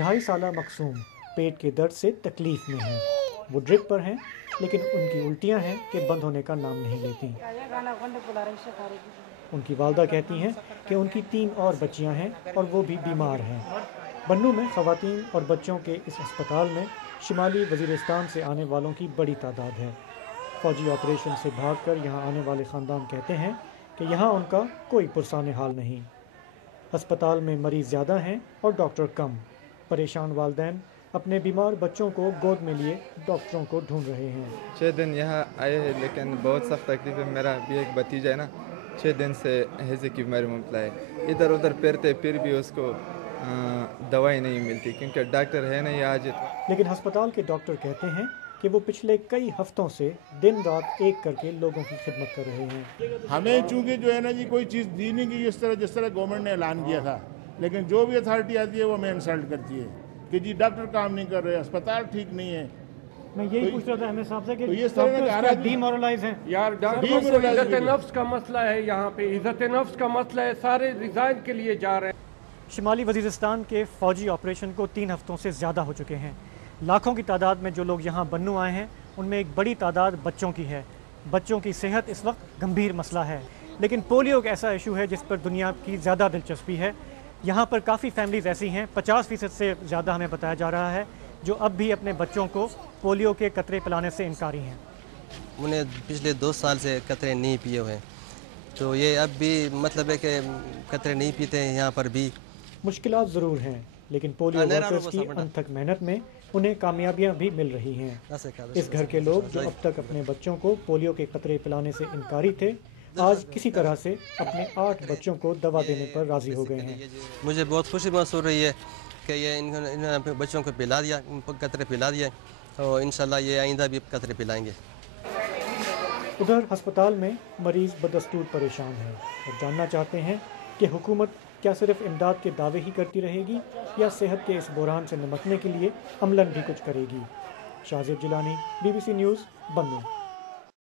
2.5 साल मकसूम पेट के दर्द से तकलीफ में हैं। वो ड्रिप पर हैं, लेकिन उनकी उल्टियां हैं कि बंद होने का नाम नहीं लेती। उनकी वालदा कहती हैं कि उनकी 3 और बच्चियां हैं और वो भी बीमार हैं। बन्नू में ख़वातीन और बच्चों के इस अस्पताल में शुमाली वज़ीरिस्तान से आने वालों की बड़ी तादाद है। फ़ौजी ऑपरेशन से भागकर यहाँ आने वाले ख़ानदान कहते हैं कि यहाँ उनका कोई पुरसाने हाल नहीं। अस्पताल में मरीज़ ज़्यादा हैं और डॉक्टर कम। परेशान वालदैन अपने बीमार बच्चों को गोद में लिए डॉक्टरों को ढूंढ रहे हैं। 6 दिन यहाँ आए हैं, लेकिन बहुत सख्त तकलीफ है। मेरा भी एक भतीजा है ना, 6 दिन से हैज़े की बीमारी में मुब्तला है। इधर उधर फिरते फिर भी उसको दवाई नहीं मिलती, क्योंकि डॉक्टर है नहीं आज। लेकिन अस्पताल के डॉक्टर कहते हैं कि वो पिछले कई हफ्तों से दिन रात एक करके लोगों की खिदमत कर रहे हैं। हमें चूँकि जो है ना जी, कोई चीज़ दी नहीं गई जिस तरह गवर्नमेंट ने ऐलान किया था, लेकिन जो भी अथॉरिटी आती है वो हमें इंसल्ट करती है कि जी डॉक्टर काम नहीं कर रहे, अस्पताल ठीक नहीं है। मैं यही पूछ रहा था एमएस साहब से कि तो डॉक्टर डीमोरलाइज हैं। यार डॉक्टर इज्जत नफ्स का मसला है, यहाँ पे इज्जत नफ्स का मसला है, सारे रिजाइन के लिए जा रहे हैं। शुमाली वज़ीरिस्तान के फ़ौजी ऑपरेशन को 3 हफ्तों से ज़्यादा हो चुके हैं। लाखों की तादाद में जो लोग यहाँ बन्नू आए हैं, उनमें एक बड़ी तादाद बच्चों की है। बच्चों की सेहत इस वक्त गंभीर मसला है, लेकिन पोलियो एक ऐसा इशू है जिस पर दुनिया की ज़्यादा दिलचस्पी है। यहाँ पर काफ़ी फैमिलीज़ ऐसी हैं, 50% से ज़्यादा हमें बताया जा रहा है, जो अब भी अपने बच्चों को पोलियो के कतरे पिलाने से इनकारी हैं। उन्हें पिछले 2 साल से कतरे नहीं पिए हुए, तो ये अब भी मतलब है कि कतरे नहीं पीते हैं यहाँ पर भी। मुश्किलात ज़रूर हैं, लेकिन पोलियो वर्कर्स की अनथक मेहनत में उन्हें कामयाबियां भी मिल रही हैं। इस घर के लोग जो अब तक अपने बच्चों को पोलियो के कतरे पिलाने से इनकारी थे, आज किसी तरह से अपने 8 बच्चों को दवा देने पर राज़ी हो गए हैं। मुझे बहुत खुशी महसूस हो रही है कि ये इन्होंने अपने बच्चों को पिला दिया, कतरे पिला दिया, और इंशाल्लाह ये आइंदा भी कतरे पिलाएंगे। उधर अस्पताल में मरीज़ बदस्तूर परेशान हैं और जानना चाहते हैं कि हुकूमत क्या सिर्फ इमदाद के दावे ही करती रहेगी या सेहत के इस बुरहान से निपटने के लिए अमलन भी कुछ करेगी। शाजिब जिलानी, BBC न्यूज़, बन्नू।